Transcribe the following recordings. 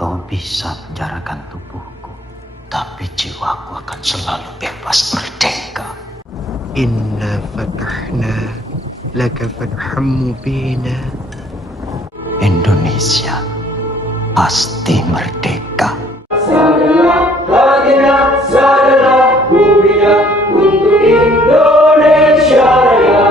Kau bisa penjarakan tubuhku, tapi jiwaku akan selalu bebas merdeka. Inna fatahna laka fatham mubina. Indonesia pasti merdeka. Sadarlah hatinya, sadarlah buminya untuk Indonesia Raya.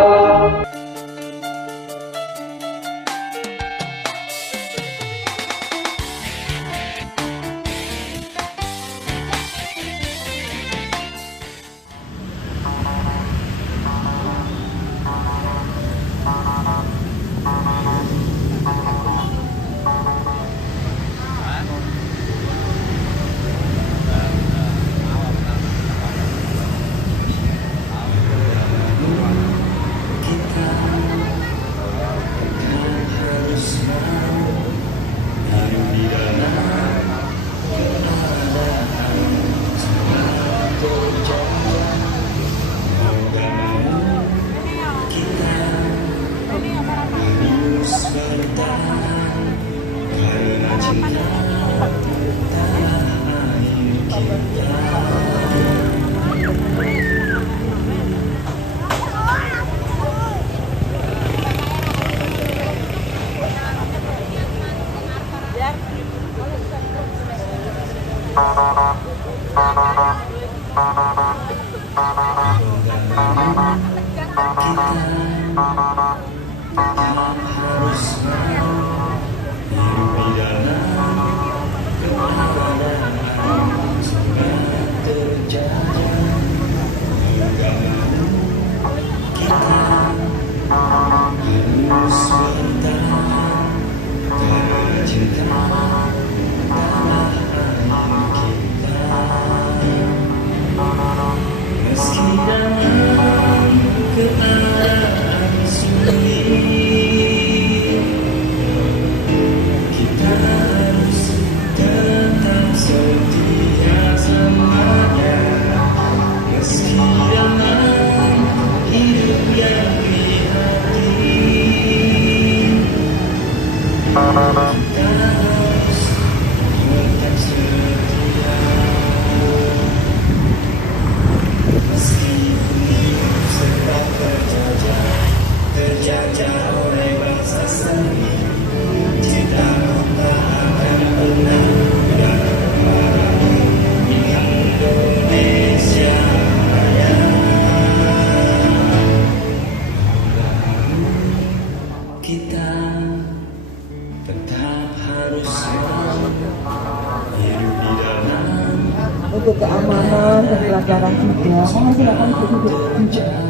Untuk keamanan dan pelajaran juga, mohon silakan duduk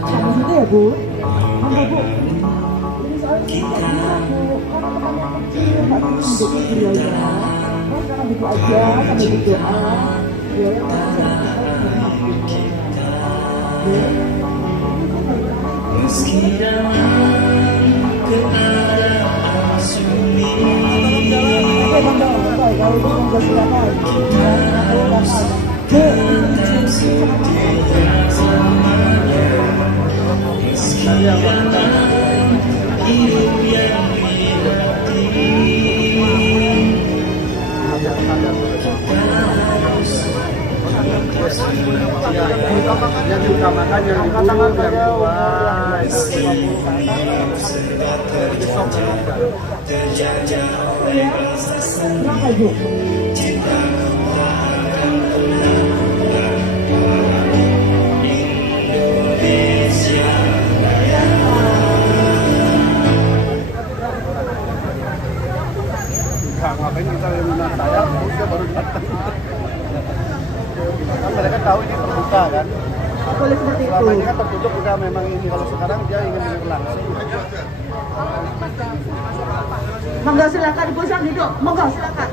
sama situ ya Bu. Monggo Bu. Ini soalnya tidak bisa Bu, karena tempatnya kecil, nggak bisa duduk beliau ya. Mohon silakan duduk aja sambil berdoa. Beliau yang Meski dalam keadaan sulit, kalau itu monggo silakan. tetap setia selamanya. Meski dalam hidup yang dinanti, kita harus yang diutamakan yang dulu yang tua terjajah oleh bangsa sendiri. Cinta akan pernah Indonesia Raya. ngapain kita minat saya udah baru datang kan mereka tahu ini terbuka kan. Boleh seperti itu. Selama ini kan tertutup udah memang ini, kalau sekarang dia ingin dengar langsung. Monggo silakan Ibu Sang duduk. Monggo silakan.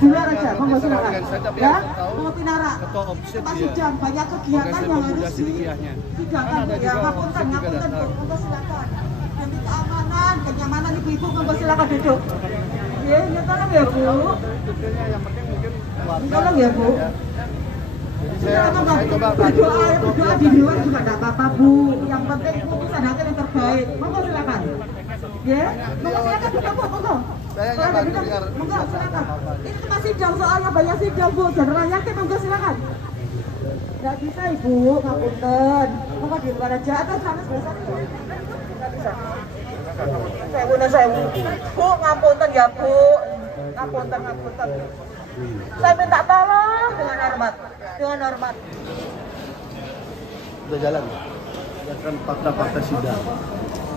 Di luar aja, monggo silakan. Ya, mau Pinara. Pak Sidang banyak kegiatan yang harus disidangkan ya. Ngapunten, ngapunten Bu. Monggo silakan. Demi keamanan, kenyamanan ibu-ibu, monggo silakan duduk. Ya, tolong ya Bu. Yang penting mungkin Tolong ya Bu. saya coba berdoa di luar juga tidak apa-apa Bu. Yang penting ibu usahakan yang terbaik. Monggo silakan. Ya, monggo silakan ditampuk, monggo. Saya Kalau nyaman ada dengar monggo silakan. penjelasan. Ini tempat sidang soalnya banyak sidang Bu, dan rakyatnya monggo silakan. Nggak bisa Ibu, ngapunten. Monggo di luar aja atau sana sebelah sana. Nggak bisa. Saya Bu, ngapunten ya Bu. Ngapunten. Saya minta tolong dengan hormat. Udah jalan. Berdasarkan fakta-fakta sidang.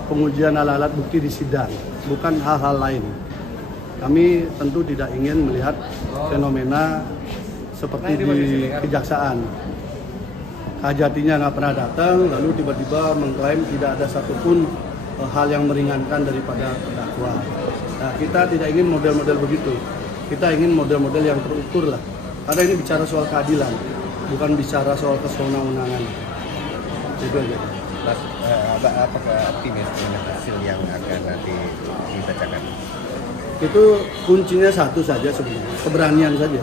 Pengujian alat-alat bukti di sidang, bukan hal-hal lain. Kami tentu tidak ingin melihat fenomena seperti di kejaksaan. Kajatinya nggak pernah datang, lalu tiba-tiba mengklaim tidak ada satupun hal yang meringankan daripada terdakwa. Nah, kita tidak ingin model-model begitu. Kita ingin model-model yang terukur lah. Karena ini bicara soal keadilan, bukan bicara soal kesewenang-wenangan. Itu aja. Mas, apakah optimis dengan hasil yang akan nanti dibacakan? Itu kuncinya satu saja sebenarnya, keberanian saja.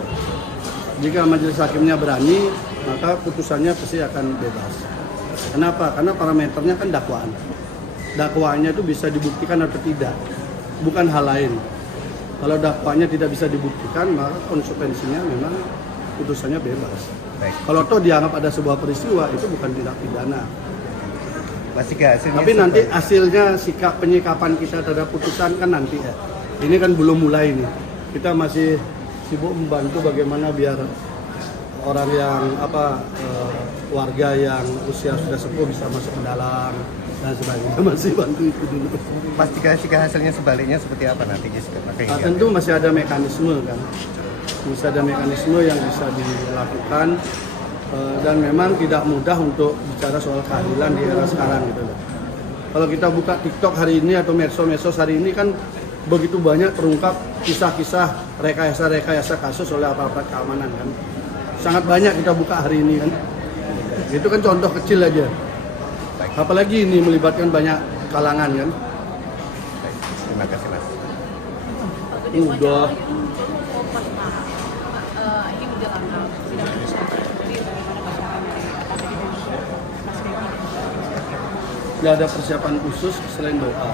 Jika majelis hakimnya berani, maka putusannya pasti akan bebas. Kenapa? Karena parameternya kan dakwaan. Dakwaannya itu bisa dibuktikan atau tidak, bukan hal lain. Kalau dakwaannya tidak bisa dibuktikan, maka konsekuensinya memang putusannya bebas. Baik. Kalau toh dianggap ada sebuah peristiwa, itu bukan tindak pidana. Masih ke hasilnya? Tapi nanti hasilnya sikap penyikapan kita terhadap putusan kan nanti ya. Ini kan belum mulai nih. Kita masih sibuk membantu bagaimana biar orang yang warga yang usia sudah sepuh bisa masuk ke dalam dan sebagainya. Masih bantu itu dulu. Pasti hasilnya sebaliknya seperti apa nanti? Tentu masih ada mekanisme kan. Masih ada mekanisme yang bisa dilakukan. Dan memang tidak mudah untuk bicara soal keadilan di era sekarang gitu loh. Kalau kita buka TikTok hari ini atau medsos hari ini kan begitu banyak terungkap kisah-kisah rekayasa kasus oleh aparat keamanan kan. Sangat banyak kita buka hari ini kan. Itu kan contoh kecil aja. Apalagi ini melibatkan banyak kalangan kan. Terima kasih Mas. Udah. Tidak ada persiapan khusus selain doa.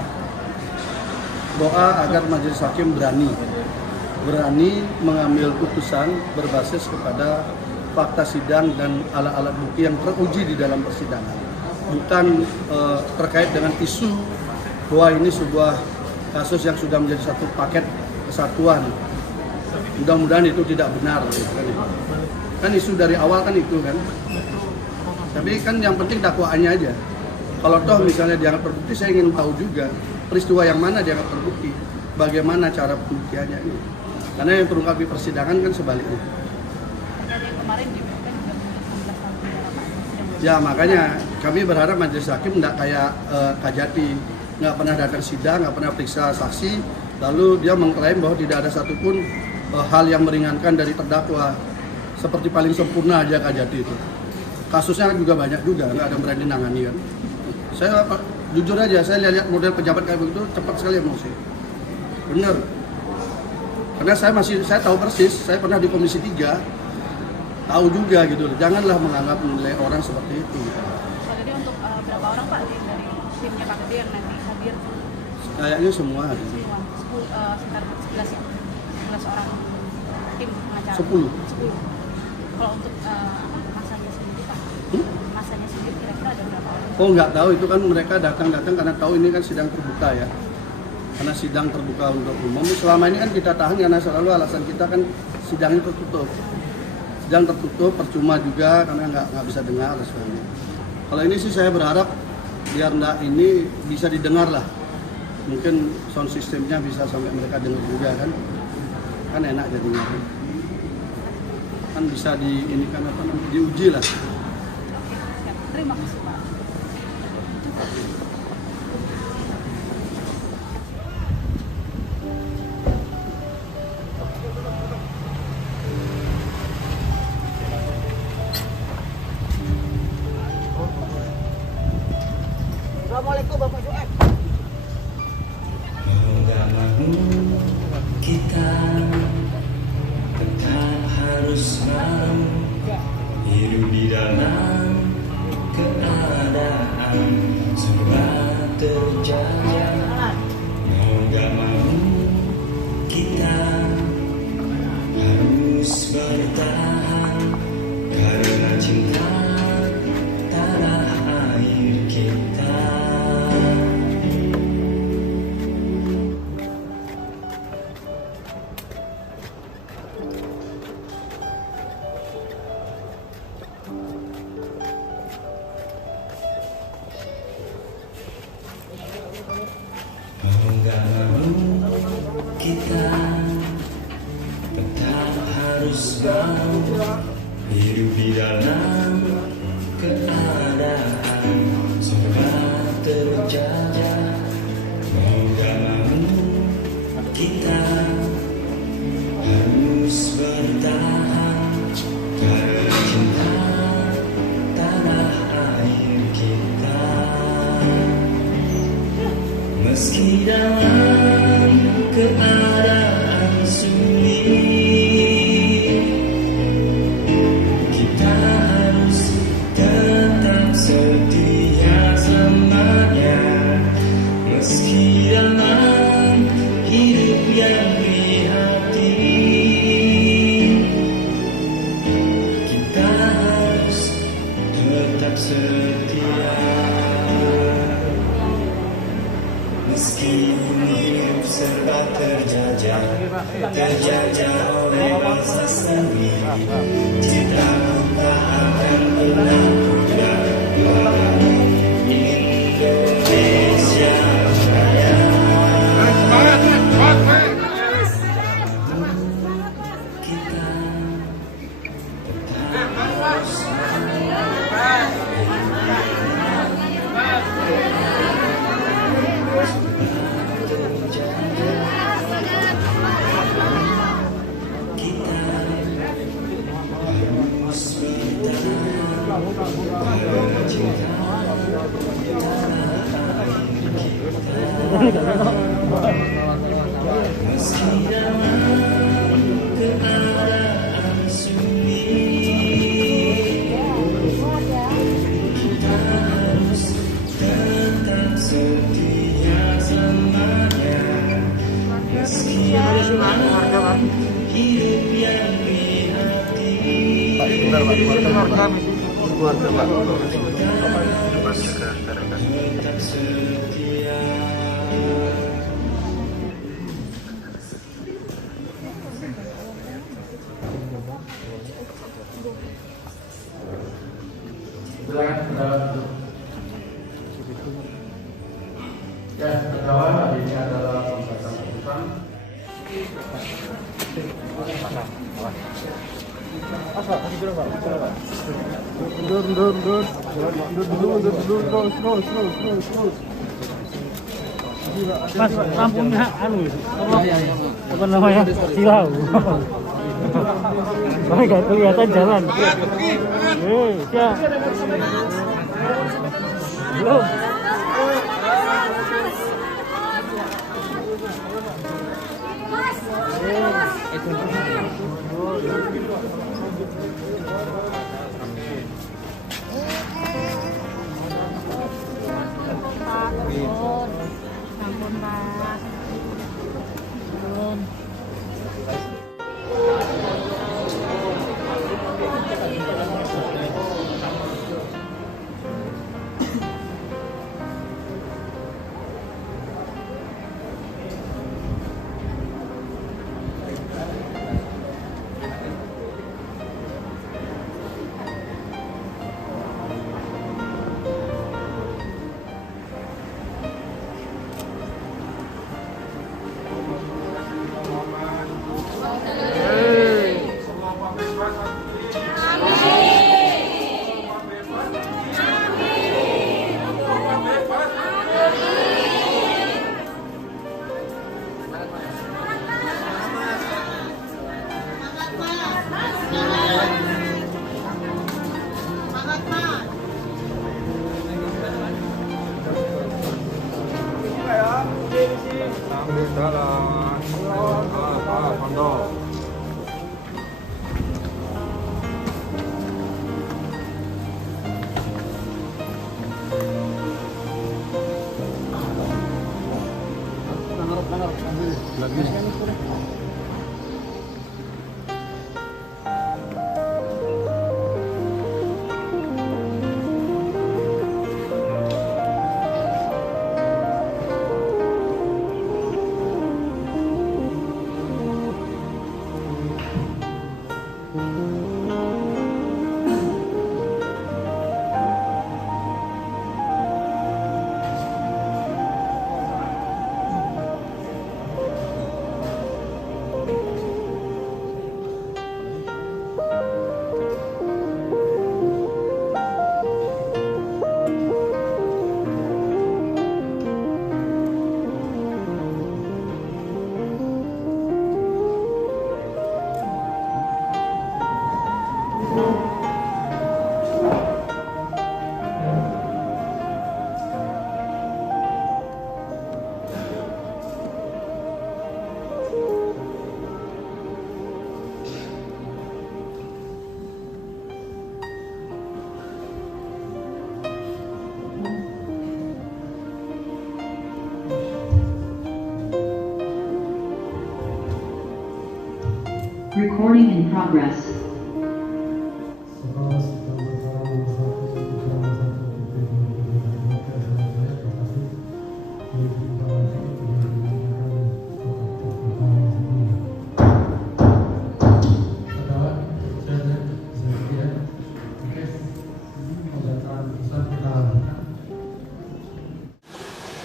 Doa agar majelis hakim berani mengambil putusan berbasis kepada fakta sidang dan alat-alat bukti yang teruji di dalam persidangan. Bukan terkait dengan isu bahwa ini sebuah kasus yang sudah menjadi satu paket kesatuan. Mudah-mudahan itu tidak benar. Kan isu dari awal kan itu kan. Tapi kan yang penting dakwaannya aja. Kalau toh misalnya dianggap terbukti, saya ingin tahu juga peristiwa yang mana dianggap terbukti, bagaimana cara pembuktiannya ini. Karena yang terungkap di persidangan kan sebaliknya. Ya makanya kami berharap majelis hakim tidak kayak Kajati, nggak pernah datang sidang, nggak pernah periksa saksi, lalu dia mengklaim bahwa tidak ada satupun hal yang meringankan dari terdakwa. Seperti paling sempurna aja Kajati itu. Kasusnya juga banyak juga, nggak ada yang berani nangani kan. Saya jujur aja, saya lihat model pejabat kayak begitu cepat sekali emosi. Bener. Karena saya tahu persis, saya pernah di Komisi 3, tahu juga gitu. Janganlah menganggap menilai orang seperti itu. Jadi untuk berapa orang Pak dari timnya Pak Gede yang nanti hadir? Kayaknya semua ada. Semua, sekitar 11 ya? 11 orang tim pengacara? 10. Kalau untuk masanya sendiri Pak? Masanya sendiri kira-kira ada berapa orang? Oh nggak tahu, itu kan mereka datang karena tahu ini kan sidang terbuka ya. Karena sidang terbuka untuk umum. Selama ini kan kita tahan karena selalu alasan kita kan sidangnya tertutup. Sidang tertutup, percuma juga karena nggak bisa dengar dan sebagainya. Kalau ini sih saya berharap biar ini bisa didengar lah. Mungkin sound systemnya bisa sampai mereka dengar juga kan. Kan enak jadinya. Kan bisa diuji lah. Terima kasih Pak. Assalamualaikum Bapak Fuad. Enggak mahu kita tetap harus mau hidup di dalam keadaan bertahan karena cinta tanah air kita. Mau gak mau kita tetap harus mau hidup di dalam keadaan serba terjajah. Mau gak mau kita harus bertahan karena cinta tanah air kita. Meski dalam keadaan sulit, kita harus tetap setia selamanya. Meski dalam hidup yang prihatin, kita harus tetap setia. Meskipun hidup serba terjajah oleh bangsa sendiri, cintaku tak akan pernah pudar pada Indonesia Raya. Kita tetap harus meski dalam keadaan sulit, kita harus tetap setia selamanya. Meski dalam hidup yang prihatin, tetap setia. Ya, kawan, ini adalah pembahasan keputusan. Mas, lampunya anu, apa namanya, silau. Oh, nggak kelihatan jalan. Siap. Belum. Ampun, Pak. Ampun. Recording in progress.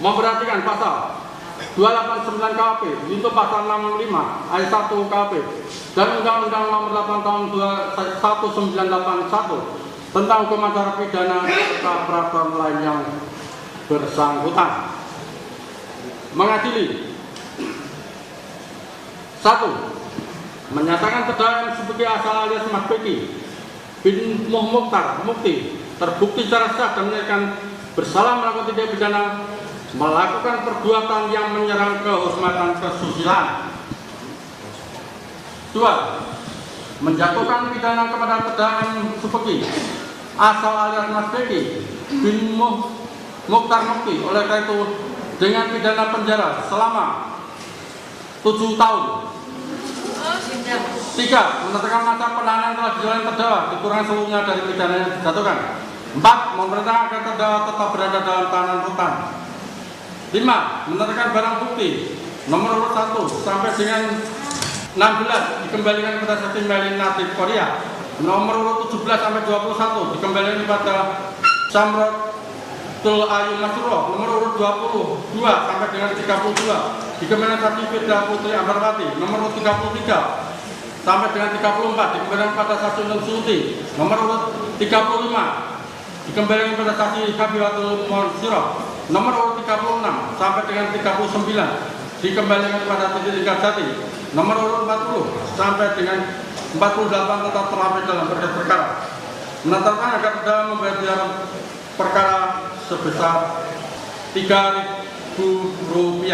Memperhatikan pasal 289 KUHP yaitu pasal 65 ayat 1 KUHP dan Undang-Undang Nomor 8 Tahun 1981 tentang hukum acara pidana serta peraturan lain yang bersangkutan. Mengadili 1. Menyatakan terdakwa sebagai asal alias Mas Beki bin Mukhtar Mukti terbukti secara sah dan menyatakan bersalah melakukan tindak pidana melakukan perbuatan yang menyerang kehormatan kesusilaan. 2. Menjatuhkan pidana kepada terdakwa Subeki asal alias Mas Beki bin Mukhtar Mukti oleh karena itu dengan pidana penjara selama 7 tahun. 3. Menetapkan masa penahanan telah dijalani terdakwa dikurangi seluruhnya dari pidana yang dijatuhkan. 4. Memerintahkan agar terdakwa tetap berada dalam tahanan rutan. 5. Menetapkan barang bukti nomor urut 1 sampai dengan 16 dikembalikan kepada saksi Melin Natif Korea. Nomor urut 17 sampai 21 dikembalikan kepada Samratul Ayu Masuro. Nomor urut 22 sampai dengan 32 dikembalikan saksi Firda Putri Ambarwati. Nomor urut 33 sampai dengan 34 dikembalikan kepada saksi Nun Suti. Nomor urut 35 dikembalikan kepada saksi Habibatul Monsiro. Nomor urut 36 sampai dengan 39 dikembalikan kepada titik tingkat Jati. Nomor urut 40 sampai dengan 48 tetap terlambat dalam berkas perkara. Menetapkan agar terdakwa membayar perkara sebesar Rp3.000.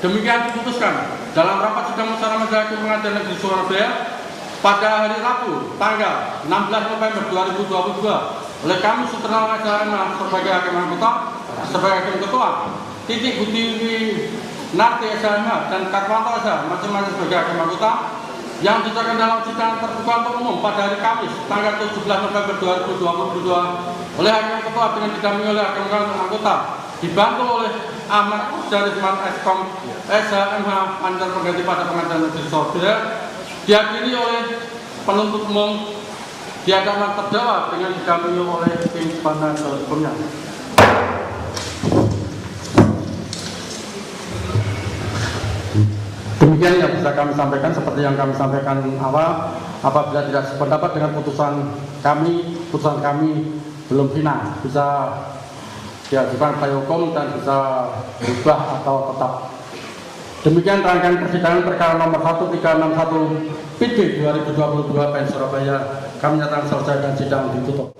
Demikian diputuskan dalam rapat sidang musyawarah majelis hakim Pengadilan Negeri Surabaya pada hari Rabu tanggal 16 November 2022 oleh kami Sutrana SHMH sebagai hakim anggota, sebagai hakim ketua, Titik Butiwi Narti SHMH dan Katwanto SH masing-masing sebagai hakim anggota yang ditetapkan dalam sidang terbuka untuk umum pada hari Kamis tanggal 17 November 2022 oleh hakim ketua dengan didampingi oleh hakim anggota dibantu oleh Ahmad Jarisman Eskom SHMH antar pengganti pada Pengadilan Negeri Surabaya, dihadiri oleh penuntut umum di hadapan terdakwa dengan didampingi oleh tim penasihat hukumnya. Demikian yang bisa kami sampaikan. Seperti yang kami sampaikan awal, apabila tidak sependapat dengan putusan kami belum final, bisa diajukan upaya hukum dan bisa berubah atau tetap. Demikian rangkaian persidangan perkara nomor 1361 PD 2022 PN Surabaya. Kami nyatakan selesai dan sidang ditutup.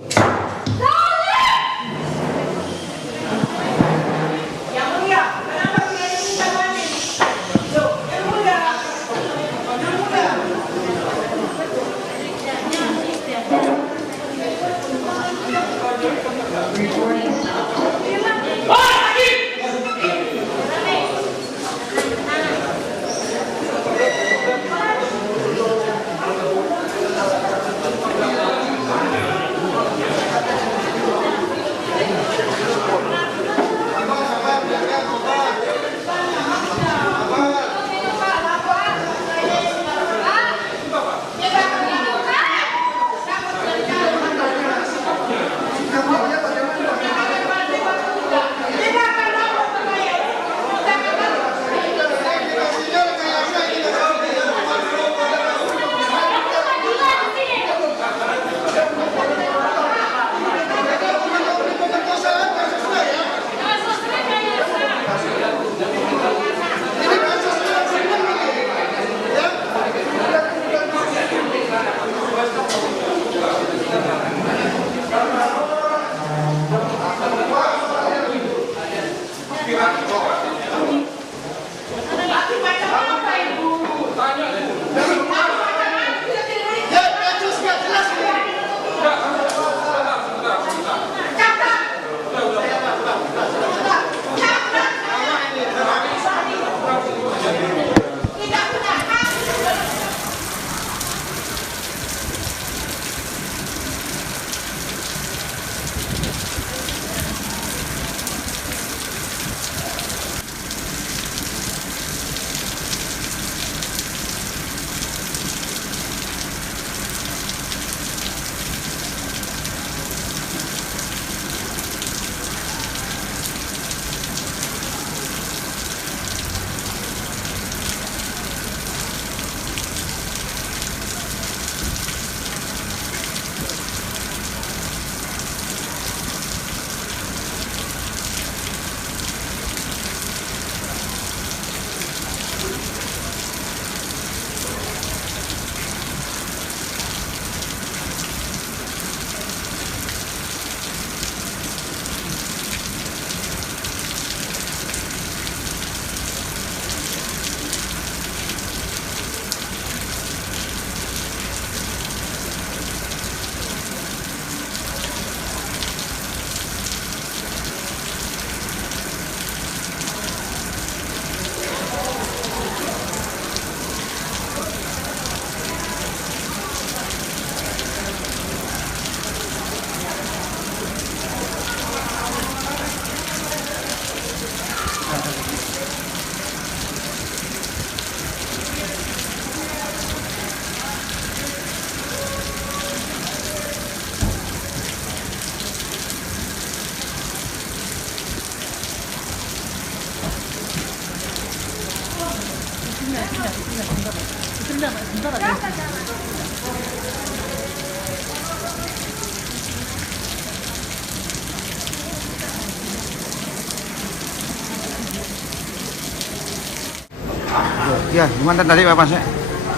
Ya, gimana tadi Pak Mas?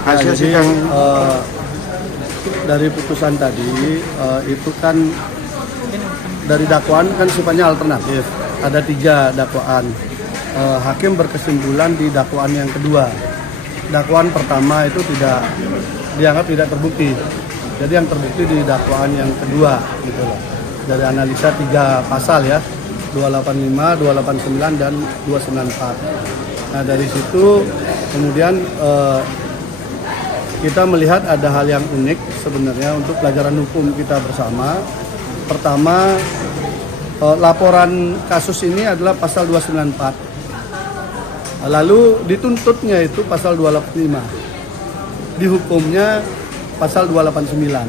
Hasil jadi, sidang dari putusan tadi itu kan dari dakwaan kan sifatnya alternatif. Ada 3 dakwaan. Hakim berkesimpulan di dakwaan yang kedua. Dakwaan pertama itu dianggap tidak terbukti. Jadi yang terbukti di dakwaan yang kedua gitu loh. Dari analisa 3 pasal ya, 285, 289 dan 294. Nah dari situ kemudian kita melihat ada hal yang unik sebenarnya untuk pelajaran hukum kita bersama. Pertama, laporan kasus ini adalah pasal 294. Lalu dituntutnya itu pasal 285. Dihukumnya pasal 289.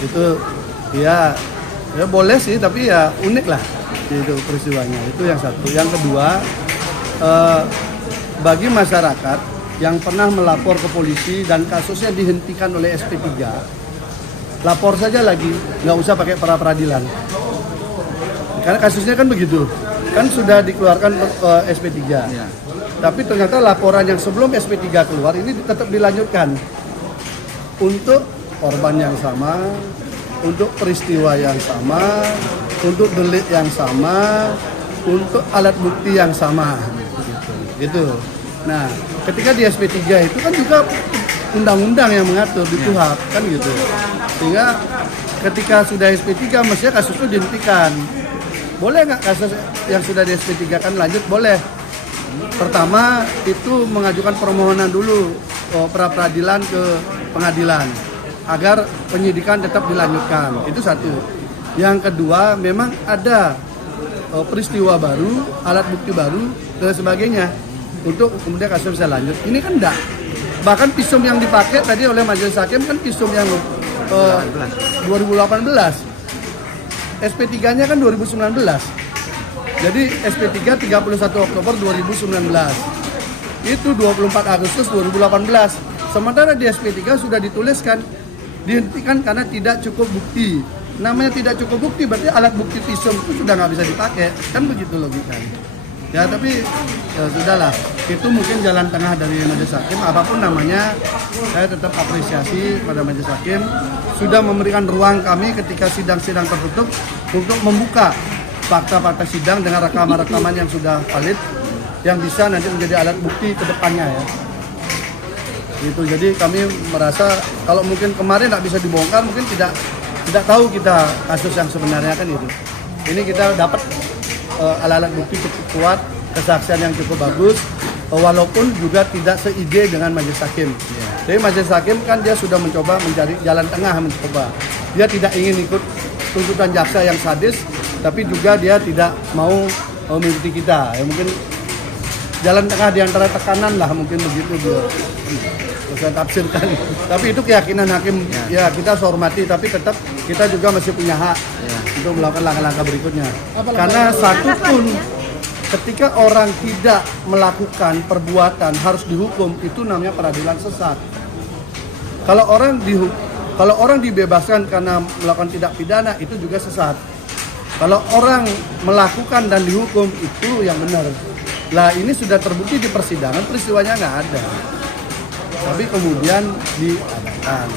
Itu ya boleh sih, tapi ya unik lah itu peristiwanya. Itu yang satu. Yang kedua, bagi masyarakat yang pernah melapor ke polisi dan kasusnya dihentikan oleh SP3, lapor saja lagi, nggak usah pakai pra peradilan. Karena kasusnya kan begitu, kan sudah dikeluarkan SP3. Ya. Tapi ternyata laporan yang sebelum SP3 keluar ini tetap dilanjutkan untuk korban yang sama, untuk peristiwa yang sama, untuk delik yang sama, untuk alat bukti yang sama. Gitu. Nah, ketika di SP3 itu kan juga undang-undang yang mengatur di KUHP kan gitu. Sehingga ketika sudah SP3 mestinya kasus itu dihentikan. Boleh nggak kasus yang sudah di SP3 kan lanjut? Boleh. Pertama itu mengajukan permohonan dulu pra peradilan ke pengadilan agar penyidikan tetap dilanjutkan. Itu satu. Yang kedua memang ada peristiwa baru, alat bukti baru dan sebagainya. Untuk kemudian kasus bisa lanjut. Ini kan enggak. Bahkan visum yang dipakai tadi oleh majelis hakim kan visum yang 2018. SP3-nya kan 2019. Jadi SP3 31 Oktober 2019. Itu 24 Agustus 2018. Sementara di SP3 sudah dituliskan dihentikan karena tidak cukup bukti. Namanya tidak cukup bukti berarti alat bukti visum itu sudah nggak bisa dipakai. Kan begitu logikanya. Ya tapi ya sudahlah, itu mungkin jalan tengah dari majelis hakim. Apapun namanya, saya tetap apresiasi pada majelis hakim sudah memberikan ruang kami ketika sidang-sidang tertutup untuk membuka fakta-fakta sidang dengan rekaman-rekaman yang sudah valid, yang bisa nanti menjadi alat bukti ke depannya ya. Itu jadi kami merasa kalau mungkin kemarin tidak bisa dibongkar, mungkin tidak tahu kita kasus yang sebenarnya kan itu. Ini kita dapat alat-alat bukti cukup kuat, kesaksian yang cukup bagus, walaupun juga tidak seide dengan majelis hakim. Jadi majelis hakim kan dia sudah mencoba mencari jalan tengah, dia tidak ingin ikut tuntutan jaksa yang sadis, tapi juga dia tidak mau mengikuti kita. Ya mungkin jalan tengah di antara tekanan lah, mungkin begitu dia. Saya tafsirkan. Tapi itu keyakinan hakim. Ya kita hormati, tapi tetap kita juga masih punya hak untuk melakukan langkah-langkah berikutnya. Karena satu pun ketika orang tidak melakukan perbuatan harus dihukum, itu namanya peradilan sesat. Kalau orang dibebaskan karena melakukan tindak pidana, itu juga sesat. Kalau orang melakukan dan dihukum, itu yang benar. Lah ini sudah terbukti di persidangan, peristiwanya nggak ada. Tapi kemudian diadakan.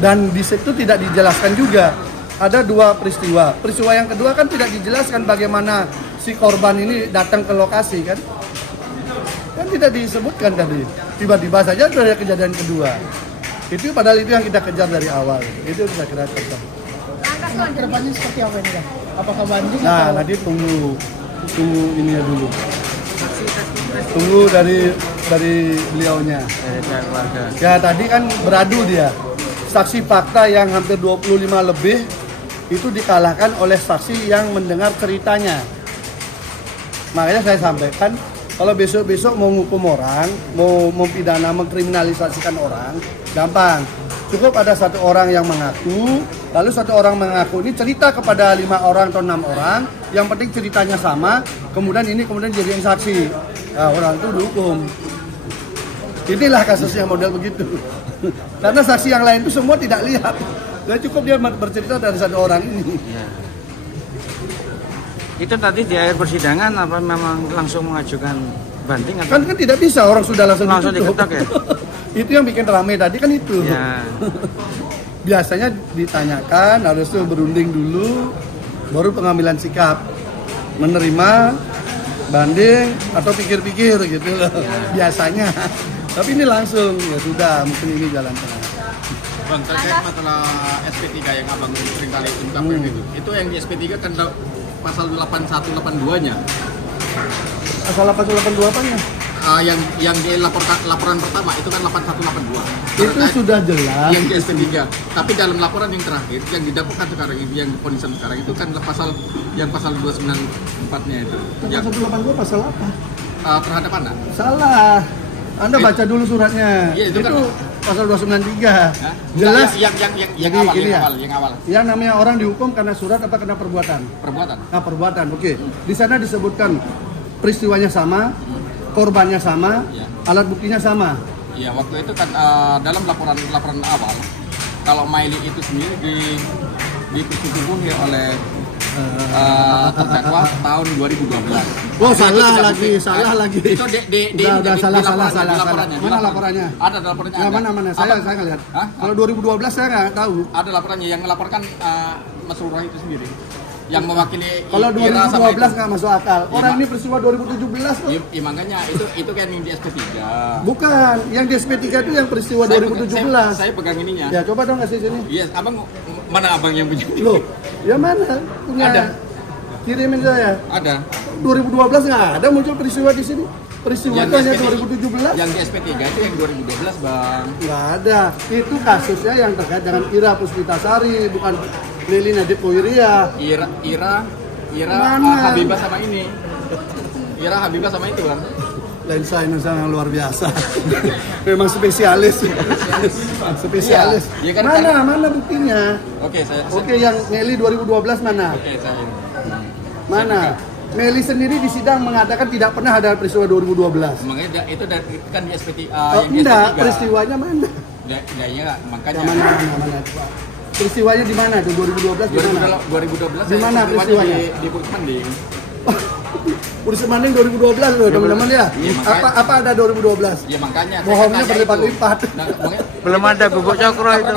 Dan di situ tidak dijelaskan juga. Ada 2 peristiwa. Peristiwa yang kedua kan tidak dijelaskan bagaimana si korban ini datang ke lokasi kan. Kan tidak disebutkan tadi. Tiba-tiba saja ada kejadian kedua. Itu padahal itu yang kita kejar dari awal. Itu saya kira tetap. Langkah selanjutnya seperti apa ini kan? Apakah banding Nah, atau? nanti tunggu ini ya dulu. Tunggu dari beliaunya. Ya tadi kan beradu dia. Saksi fakta yang hampir 25 lebih itu dikalahkan oleh saksi yang mendengar ceritanya. Makanya saya sampaikan, kalau besok-besok mau ngukum orang, mau pidana, mengkriminalisasikan orang, gampang. Cukup ada 1 orang yang mengaku, lalu 1 orang mengaku ini cerita kepada 5 orang atau 6 orang, yang penting ceritanya sama, kemudian jadiin saksi. Nah, orang itu dihukum. Inilah kasusnya model begitu. Karena saksi yang lain itu semua tidak lihat. Dan cukup dia bercerita dari satu orang ini. Ya. Itu tadi di akhir persidangan apa memang langsung mengajukan banding atau? Kan tidak bisa orang sudah langsung diketok ya. Itu yang bikin ramai tadi kan itu. Ya. Biasanya ditanyakan, harus tuh berunding dulu, baru pengambilan sikap, menerima, banding atau pikir-pikir gitu loh. Ya. Biasanya. Tapi ini langsung ya sudah, mungkin ini jalan tengah. Bang, terkait masalah SP3 yang abang sering kali ungkapkan itu yang di SP3 kan pasal 8182-nya. Pasal 8182 apanya? Yang dilaporkan laporan pertama itu kan 8182. Itu sudah jelas. Yang di SP3. Tapi dalam laporan yang terakhir yang didapatkan sekarang ini, yang polisi sekarang itu kan pasal 294-nya itu. Yang 182 pasal apa? Terhadap anak. Salah. Anda baca dulu suratnya. Iya, itu kan pasal 293. Hah? Jelas. Yang awal. Yang namanya orang dihukum karena surat apa karena perbuatan? Perbuatan. Nah, perbuatan. Oke. Di sana disebutkan peristiwanya sama, korbannya sama, alat buktinya sama. Iya, waktu itu kan dalam laporan awal kalau Maili itu sendiri dipersetubuhi oleh terdakwa tahun 2012. Oh, salah lagi. Itu salah. Laporannya. Mana laporannya? Ada laporannya. Mana? Saya nggak lihat. Kalau 2012 saya nggak tahu. Ada laporannya yang melaporkan Mas Lurah itu sendiri. Yang mewakili kalau 2012 nggak masuk akal. Orang ini peristiwa 2017 kok. Iya, makanya itu kan yang di SP3. Bukan, yang di SP3 itu yang peristiwa 2017. Saya pegang ininya. Ya, coba dong kasih sini. Iya, Abang mana abang yang punya? Loh, ya mana? Punya. Ada. Kirimin saya. Ada. 2012 nggak ada muncul peristiwa di sini. Peristiwa itu hanya 2017. Yang di SP3 itu yang 2012, Bang. Nggak ada. Itu kasusnya yang terkait dengan Ira Puspitasari, bukan Lili Nadib Poiria. Ira Habibah sama ini. Ira Habibah sama itu, Bang. Lensa yang luar biasa. Memang spesialis. Spesialis. Ya, kan, mana buktinya? Oke, yang Meli 2012 mana? Oke, saya. Mana? Meli sendiri di sidang mengatakan tidak pernah ada peristiwa 2012. Makanya itu kan di SP3. Enggak, peristiwanya mana? Ya, makanya. Mana? Peristiwanya di mana tuh 2012 di mana? 2012 di mana peristiwanya? Di Purwomanding. Polisi Manding 2012 loh teman-teman ya. Apa ada 2012? Ya makanya. Bohongnya berlipat-lipat. Belum ada Bubuk Cokro itu.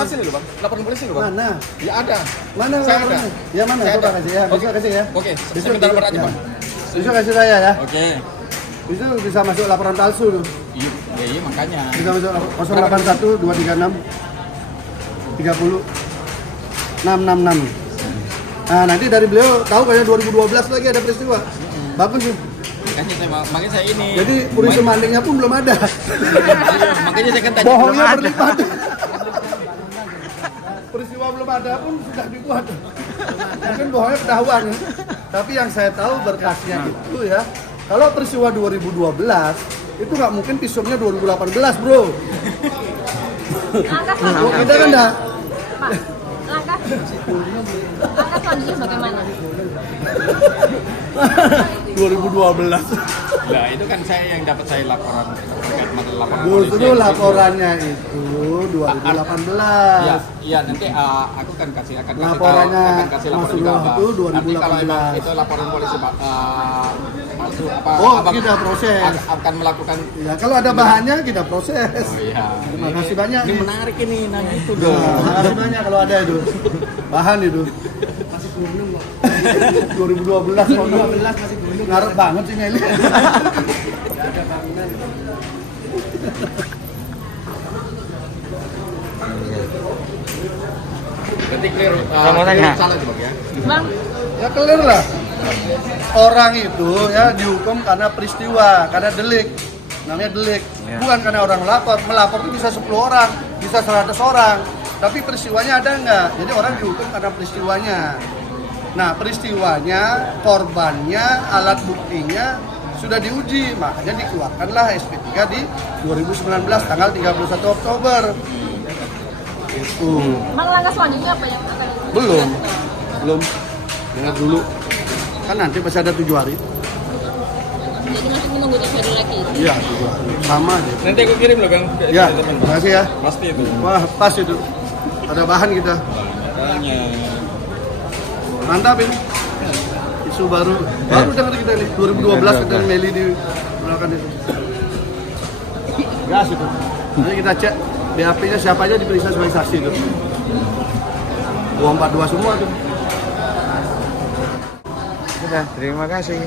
Laporan polisi loh, Bang. Mana? Ya ada. Mana laporannya? Ya mana? Coba kasih ya. Bisa kasih ya. Oke. Bisa minta nomor aja, Bang. Bisa kasih saya ya. Oke. Itu bisa masuk laporan palsu tuh. Iya makanya. Bisa masuk 081 236 30 666. Nah, nanti dari beliau tahu kayak 2012 lagi ada peristiwa. Bagus sih. Makanya saya ini. Jadi polisi Mandingnya pun belum ada. Makanya saya kan tanya. Bohongnya berlipat. Peristiwa belum ada pun sudah dibuat. Mungkin bohongnya ketahuan. Tapi yang saya tahu berkasnya itu ya, kalau peristiwa 2012 itu nggak mungkin visumnya 2018, bro. Kita kan enggak. Langkah selanjutnya bagaimana? 2012. Nah, itu kan saya yang dapat saya laporan terkait masalah laporan polisi. Justru laporannya itu 2018. Iya, nanti aku kan akan laporannya kasih laporan juga, Bang. Itu 2018. Nanti kalau emang itu laporan polisi palsu kita proses. Akan melakukan. Ya, kalau ada bahannya kita proses. Oh iya. Terima kasih banyak. Ini menarik ini nanya itu dong. dong. Terima kasih banyak kalau ada itu. Bahan itu. Masih gunung kok. 2012 masih gunung. Ngarep banget sih Meli. Ada bangunan. Berarti clear. Salah coba ya. Bang. Ya clear lah. Orang itu ya dihukum karena peristiwa, karena delik. Namanya delik. Bukan karena orang melapor itu bisa 10 orang, bisa 100 orang. Tapi peristiwanya ada enggak? Jadi orang dihukum karena peristiwanya. Nah, peristiwanya, korbannya, alat buktinya sudah diuji, makanya dikeluarkanlah SP3 di 2019 tanggal 31 Oktober. Itu. Bang, langkah selanjutnya apa yang akan? Belum. Dengar dulu. Kan nanti masih ada 7 hari. Jadi masih menunggu anggota baru lagi. Iya, sama aja. Nanti aku kirim loh, Kang. Ya, terima kasih ya. Pasti itu. Wah, pas itu. Ada bahan kita. Makanya. Mantap ini. Isu baru dengar kita nih. 2012 kita Meli di melakukan itu. Gas itu. Nanti kita cek BAP-nya siapa aja diperiksa sebagai saksi itu. 242 semua tuh. Sudah, terima kasih.